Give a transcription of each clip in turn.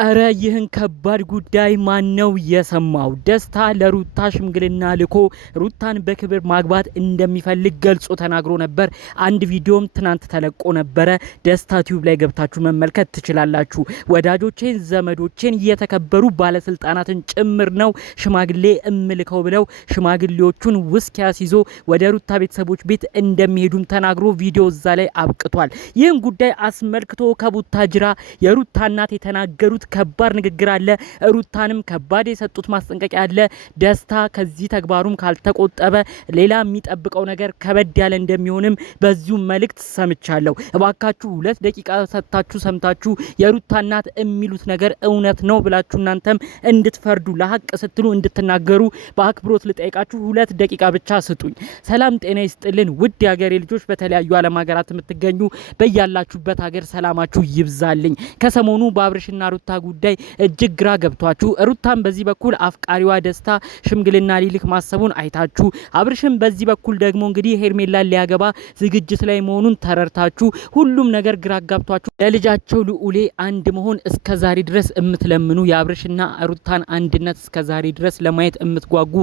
እረ ይህን ከባድ ጉዳይ ማን ነው የሰማው? ደስታ ለሩታ ሽምግልና ልኮ ሩታን በክብር ማግባት እንደሚፈልግ ገልጾ ተናግሮ ነበር። አንድ ቪዲዮም ትናንት ተለቆ ነበረ። ደስታ ቲዩብ ላይ ገብታችሁ መመልከት ትችላላችሁ። ወዳጆቼን፣ ዘመዶቼን፣ የተከበሩ ባለስልጣናትን ጭምር ነው ሽማግሌ እምልከው ብለው ሽማግሌዎቹን ውስኪ አስይዞ ወደ ሩታ ቤተሰቦች ቤት እንደሚሄዱም ተናግሮ ቪዲዮ እዛ ላይ አብቅቷል። ይህን ጉዳይ አስመልክቶ ከቡታጅራ የሩታ እናት የተናገሩት ከባድ ንግግር አለ። ሩታንም ከባድ የሰጡት ማስጠንቀቂያ አለ። ደስታ ከዚህ ተግባሩም ካልተቆጠበ ሌላ የሚጠብቀው ነገር ከበድ ያለ እንደሚሆንም በዚሁ መልእክት ሰምቻለሁ። እባካችሁ 2 ደቂቃ ሰምታችሁ የሩታ እናት የሚሉት ነገር እውነት ነው ብላችሁ እናንተም እንድትፈርዱ ለሀቅ ስትሉ እንድትናገሩ በአክብሮት ልጠይቃችሁ 2 ደቂቃ ብቻ ስጡኝ። ሰላም ጤና ይስጥልን ውድ የሀገሬ ልጆች፣ በተለያዩ ዓለም ሀገራት የምትገኙ በያላችሁበት ሀገር ሰላማችሁ ይብዛልኝ። ከሰሞኑ በአብርሽና ሩታ ጉዳይ እጅግ ግራ ገብቷችሁ ሩታን በዚህ በኩል አፍቃሪዋ ደስታ ሽምግልና ሊልክ ማሰቡን አይታችሁ አብርሽም በዚህ በኩል ደግሞ እንግዲህ ሄርሜላን ሊያገባ ዝግጅት ላይ መሆኑን ተረርታችሁ ሁሉም ነገር ግራ ጋብቷችሁ ለልጃቸው ልዑሌ አንድ መሆን እስከዛሬ ድረስ እምትለምኑ የአብርሽና ሩታን አንድነት እስከዛሬ ድረስ ለማየት እምትጓጉ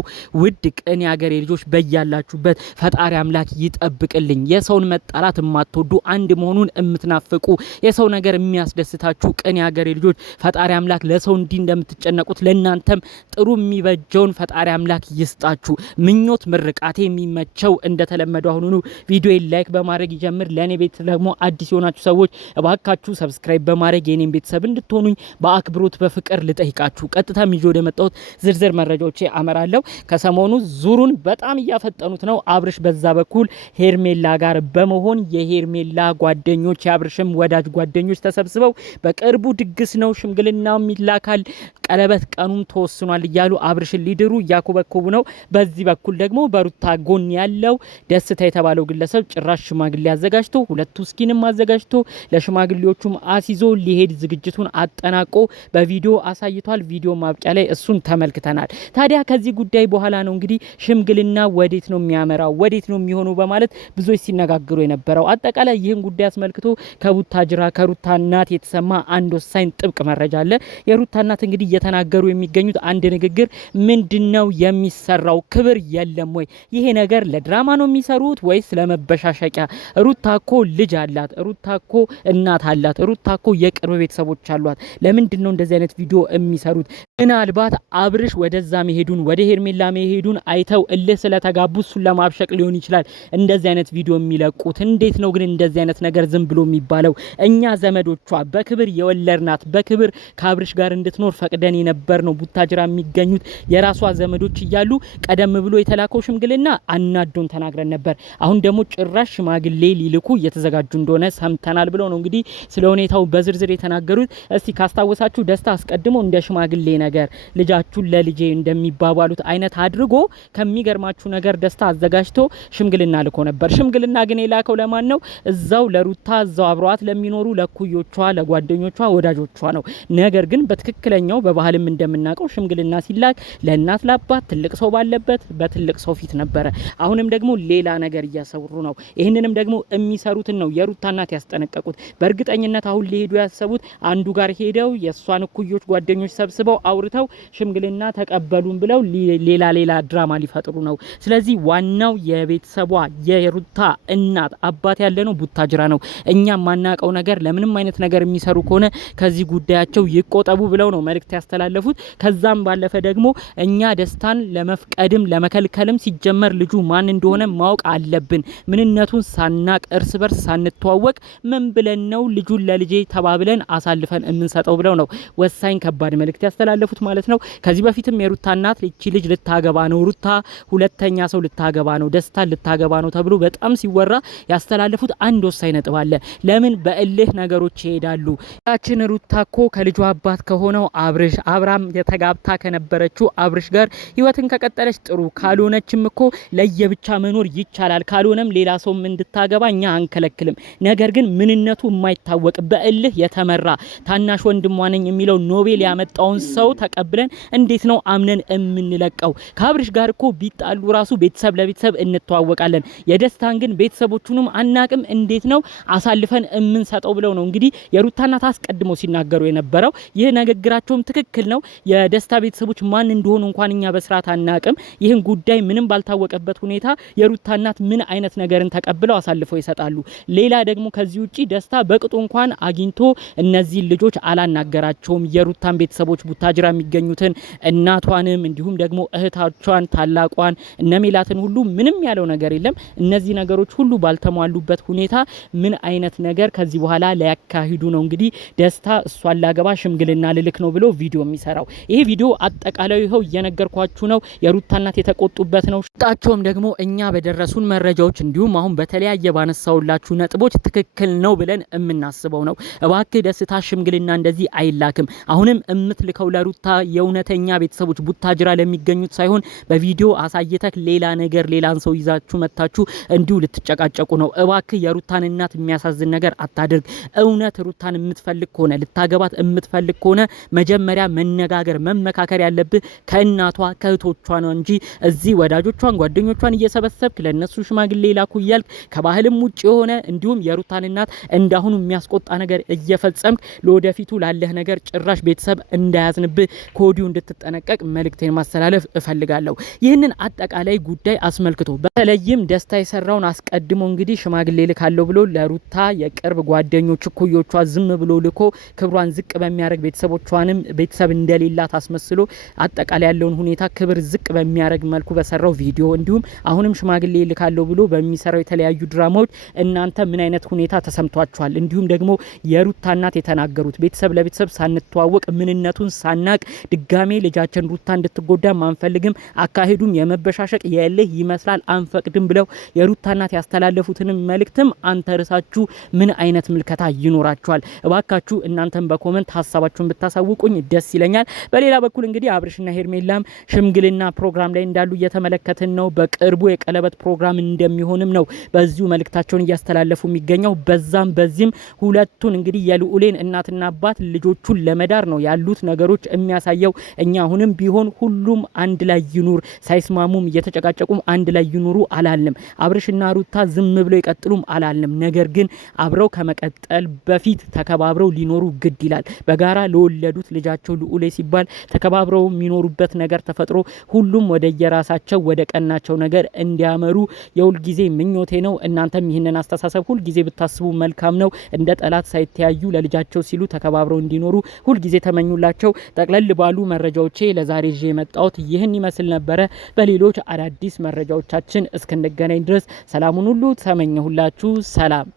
ውድ ቅን የሀገሬ ልጆች በያላችሁበት ፈጣሪ አምላክ ይጠብቅልኝ። የሰውን መጣላት የማትወዱ አንድ መሆኑን እምትናፍቁ የሰው ነገር የሚያስደስታችሁ ቅን የሀገሬ ልጆች ፈጣሪ አምላክ ለሰው እንዲህ እንደምትጨነቁት ለእናንተም ጥሩ የሚበጀውን ፈጣሪ አምላክ ይስጣችሁ። ምኞት ምርቃቴ የሚመቸው እንደተለመደው አሁኑኑ ቪዲዮ ላይክ በማድረግ ይጀምር። ለኔ ቤት ደግሞ አዲስ የሆናችሁ ሰዎች እባካችሁ ሰብስክራይብ በማድረግ የኔን ቤተሰብ እንድትሆኑኝ በአክብሮት በፍቅር ልጠይቃችሁ። ቀጥታ ይዤ ወደ መጣሁት ዝርዝር መረጃዎች አመራለሁ። ከሰሞኑ ዙሩን በጣም እያፈጠኑት ነው። አብርሽ በዛ በኩል ሄርሜላ ጋር በመሆን የሄርሜላ ጓደኞች የአብርሽም ወዳጅ ጓደኞች ተሰብስበው በቅርቡ ድግስ ነው ሽምግልናው ይላካል፣ ቀለበት ቀኑም ተወስኗል እያሉ አብርሽን ሊድሩ እያኮበኮቡ ነው። በዚህ በኩል ደግሞ በሩታ ጎን ያለው ደስታ የተባለው ግለሰብ ጭራሽ ሽማግሌ አዘጋጅቶ 2 ውስኪንም አዘጋጅቶ ለሽማግሌዎቹም አሲዞ ሊሄድ ዝግጅቱን አጠናቆ በቪዲዮ አሳይቷል። ቪዲዮ ማብቂያ ላይ እሱን ተመልክተናል። ታዲያ ከዚህ ጉዳይ በኋላ ነው እንግዲህ ሽምግልና ወዴት ነው የሚያመራው፣ ወዴት ነው የሚሆነው በማለት ብዙዎች ሲነጋገሩ የነበረው። አጠቃላይ ይህን ጉዳይ አስመልክቶ ከቡታጅራ ከሩታ እናት የተሰማ አንድ ወሳኝ ጥብቅ መረጃ አለ። የሩታ እናት እንግዲህ እየተናገሩ የሚገኙት አንድ ንግግር ምንድነው የሚሰራው? ክብር የለም ወይ? ይሄ ነገር ለድራማ ነው የሚሰሩት ወይስ ለመበሻሸቂያ? ሩታ እኮ ልጅ አላት፣ ሩታ እኮ እናት አላት፣ ሩታ እኮ የቅርብ ቤተሰቦች አሏት። ለምንድን ነው እንደዚህ አይነት ቪዲዮ የሚሰሩት? ምናልባት አብርሽ ወደዛ መሄዱን ወደ ሄርሜላ መሄዱን አይተው እልህ ስለተጋቡ እሱን ለማብሸቅ ሊሆን ይችላል እንደዚህ አይነት ቪዲዮ የሚለቁት። እንዴት ነው ግን እንደዚህ አይነት ነገር ዝም ብሎ የሚባለው? እኛ ዘመዶቿ በክብር የወለድናት በክብር ከአብርሽ ጋር እንድትኖር ፈቅደን የነበር ነው። ቡታጅራ የሚገኙት የራሷ ዘመዶች እያሉ ቀደም ብሎ የተላከው ሽምግልና አናዶን ተናግረን ነበር። አሁን ደግሞ ጭራሽ ሽማግሌ ሊልኩ እየተዘጋጁ እንደሆነ ሰምተናል ብለው ነው እንግዲህ ስለ ሁኔታው በዝርዝር የተናገሩት። እስቲ ካስታወሳችሁ ደስታ አስቀድሞ እንደ ሽማግሌ ነገር ልጃችሁን ለልጄ እንደሚባባሉት አይነት አድርጎ ከሚገርማችሁ ነገር ደስታ አዘጋጅቶ ሽምግልና ልኮ ነበር። ሽምግልና ግን የላከው ለማን ነው? እዛው ለሩታ እዛው አብረዋት ለሚኖሩ ለኩዮቿ፣ ለጓደኞቿ፣ ወዳጆቿ ነው። ነገር ግን በትክክለኛው በባህልም እንደምናውቀው ሽምግልና ሲላክ ለእናት ለአባት ትልቅ ሰው ባለበት በትልቅ ሰው ፊት ነበረ። አሁንም ደግሞ ሌላ ነገር እያሰሩ ነው። ይህንንም ደግሞ የሚሰሩትን ነው የሩታ እናት ያስጠነቀቁት። በእርግጠኝነት አሁን ሊሄዱ ያሰቡት አንዱ ጋር ሄደው የእሷን እኩዮች ጓደኞች ሰብስበው አውርተው ሽምግልና ተቀበሉን ብለው ሌላ ድራማ ሊፈጥሩ ነው። ስለዚህ ዋናው የቤተሰቧ የሩታ እናት አባት ያለ ነው ቡታጅራ ነው። እኛ ማናቀው ነገር ለምንም አይነት ነገር የሚሰሩ ከሆነ ከዚህ ጉዳያቸው ይቆጠቡ ብለው ነው መልእክት ያስተላለፉት። ከዛም ባለፈ ደግሞ እኛ ደስታን ለመፍቀድም ለመከልከልም ሲጀመር ልጁ ማን እንደሆነ ማወቅ አለብን። ምንነቱን ሳናቅ እርስ በርስ ሳንተዋወቅ ምን ብለን ነው ልጁን ለልጄ ተባብለን አሳልፈን የምንሰጠው ብለው ነው ወሳኝ ከባድ መልእክት ያስተላለፉት ማለት ነው። ከዚህ በፊትም የሩታ እናት እቺ ልጅ ልታገባ ነው፣ ሩታ ሁለተኛ ሰው ልታገባ ነው፣ ደስታ ልታገባ ነው ተብሎ በጣም ሲወራ ያስተላለፉት አንድ ወሳኝ ነጥብ አለ። ለምን በእልህ ነገሮች ይሄዳሉ? ያችን ሩታ እኮ ከልጇ አባት ከሆነው አብርሽ አብራም የተጋብታ ከነበረችው አብርሽ ጋር ህይወትን ከቀጠለች ጥሩ ካልሆነችም እኮ ለየብቻ መኖር ይቻላል ካልሆነም ሌላ ሰውም እንድታገባ እኛ አንከለክልም ነገር ግን ምንነቱ የማይታወቅ በእልህ የተመራ ታናሽ ወንድሟ ነኝ የሚለው ኖቤል ያመጣውን ሰው ተቀብለን እንዴት ነው አምነን እምንለቀው ከአብርሽ ጋር እኮ ቢጣሉ ራሱ ቤተሰብ ለቤተሰብ እንተዋወቃለን የደስታን ግን ቤተሰቦቹንም አናቅም እንዴት ነው አሳልፈን እምንሰጠው ብለው ነው እንግዲህ የሩታ እናት አስቀድሞ ሲናገሩ የነበረው ይህ ንግግራቸውም ትክክል ነው የደስታ ቤተሰቦች ማን እንደሆኑ እንኳን እኛ በስርዓት አናቅም ይህን ጉዳይ ምንም ባልታወቀበት ሁኔታ የሩታ እናት ምን አይነት ነገርን ተቀብለው አሳልፈው ይሰጣሉ ሌላ ደግሞ ከዚህ ውጪ ደስታ በቅጡ እንኳን አግኝቶ እነዚህ ልጆች አላናገራቸውም የሩታን ቤተሰቦች ቡታጅራ የሚገኙትን እናቷንም እንዲሁም ደግሞ እህታቿን ታላቋን እነሜላትን ሁሉ ምንም ያለው ነገር የለም እነዚህ ነገሮች ሁሉ ባልተሟሉበት ሁኔታ ምን አይነት ነገር ከዚህ በኋላ ሊያካሂዱ ነው እንግዲህ ደስታ እሷን ላገባ ሽምግልና ልልክ ነው ብሎ ቪዲዮ የሚሰራው ይሄ ቪዲዮ አጠቃላይ ይኸው እየነገርኳችሁ ነው የሩታ እናት የተቆጡበት ነው ጣቸውም ደግሞ እኛ በደረሱን መረጃዎች እንዲሁም አሁን በተለያየ ባነሳውላችሁ ነጥቦች ትክክል ነው ብለን እምናስበው ነው እባክህ ደስታ ሽምግልና እንደዚህ አይላክም አሁንም እምትልከው ለሩታ የእውነተኛ ቤተሰቦች ቡታጅራ ለሚገኙት ሳይሆን በቪዲዮ አሳይተክ ሌላ ነገር ሌላን ሰው ይዛችሁ መታችሁ እንዲሁ ልትጨቃጨቁ ነው እባክህ የሩታን እናት የሚያሳዝን ነገር አታድርግ እውነት ሩታን የምትፈልግ ከሆነ ልታገባት የምትፈልግ ከሆነ መጀመሪያ መነጋገር መመካከር ያለብህ ከእናቷ ከእህቶቿ ነው እንጂ እዚህ ወዳጆቿን ጓደኞቿን እየሰበሰብክ ለነሱ ሽማግሌ ላኩ እያልክ ከባህልም ውጭ የሆነ እንዲሁም የሩታን እናት እንዳሁኑ የሚያስቆጣ ነገር እየፈጸምክ ለወደፊቱ ላለህ ነገር ጭራሽ ቤተሰብ እንዳያዝንብህ ኮዲው እንድትጠነቀቅ መልእክቴን ማስተላለፍ እፈልጋለሁ ይህንን አጠቃላይ ጉዳይ አስመልክቶ በተለይም ደስታ የሰራውን አስቀድሞ እንግዲህ ሽማግሌ ልካለው ብሎ ለሩታ የቅርብ ጓደኞች ኩዮቿ ዝም ብሎ ልኮ ክብሯን ዝቅ በሚያረግ ቤተሰቦቿንም ቤተሰብ እንደሌላት አስመስሎ አጠቃላይ ያለውን ሁኔታ ክብር ዝቅ በሚያረግ መልኩ በሰራው ቪዲዮ እንዲሁም አሁንም ሽማግሌ ልካለው ብሎ በሚሰራው የተለያዩ ድራማዎች እናንተ ምን አይነት ሁኔታ ተሰምቷችኋል እንዲሁም ደግሞ የሩታ እናት የተናገሩት ቤተሰብ ለቤተሰብ ሳንተዋወቅ ምንነቱን ሳናቅ ድጋሜ ልጃችን ሩታ እንድትጎዳ ማንፈልግም አካሄዱም የመበሻሸቅ የልህ ይመስላል አንፈቅድም ብለው የሩታ እናት ያስተላለፉትን መልእክትም አንተ ርሳችሁ ምን አይነት ምልከታ ይኖራችኋል እባካችሁ እናንተም በኮሜንት ሐሳባችሁን ብታሳውቁኝ ደስ ይለኛል በሌላ በኩል እንግዲህ አብርሽና ሄርሜላም ሽምግልና ፕሮግራም ላይ እንዳሉ እየተመለከትን ነው በቅርቡ የቀለበት ፕሮግራም እንደሚሆንም ነው በዚሁ መልእክታቸውን እያስተላለፉ የሚገኘው በዛም በዚህም ሁለቱን እንግዲህ የልዑሌን እናትና አባት ልጆቹን ለመዳር ነው ያሉት ነገሮች የሚያሳየው እኛ አሁንም ቢሆን ሁሉም አንድ ላይ ይኑር ሳይስማሙም እየተጨቃጨቁም አንድ ላይ ይኑሩ አላልንም አብርሽና ሩታ ዝም ብለው ይቀጥሉም አላልንም ነገር ግን አብረው ከመቀጠል በፊት ተከባብረው ሊኖሩ ግድ ይላል በጋራ ለወለዱት ልጃቸው ልዑሌ ሲባል ተከባብረው የሚኖሩበት ነገር ተፈጥሮ ሁሉም ወደ የራሳቸው ወደ ቀናቸው ነገር እንዲያመሩ የሁል ጊዜ ምኞቴ ነው እናንተም ይህንን አስተሳሰብ ሁል ጊዜ ብታስቡ መልካም ነው እንደ ጠላት ሳይተያዩ ለልጃቸው ሲሉ ተከባብረው እንዲኖሩ ሁል ጊዜ ተመኙላቸው ጠቅለል ባሉ መረጃዎቼ ለዛሬ ይዤ የመጣሁት ይህን ይመስል ነበረ በሌሎች አዳዲስ መረጃዎቻችን እስክንገናኝ ድረስ ሰላሙን ሁሉ ተመኘሁላችሁ ሰላም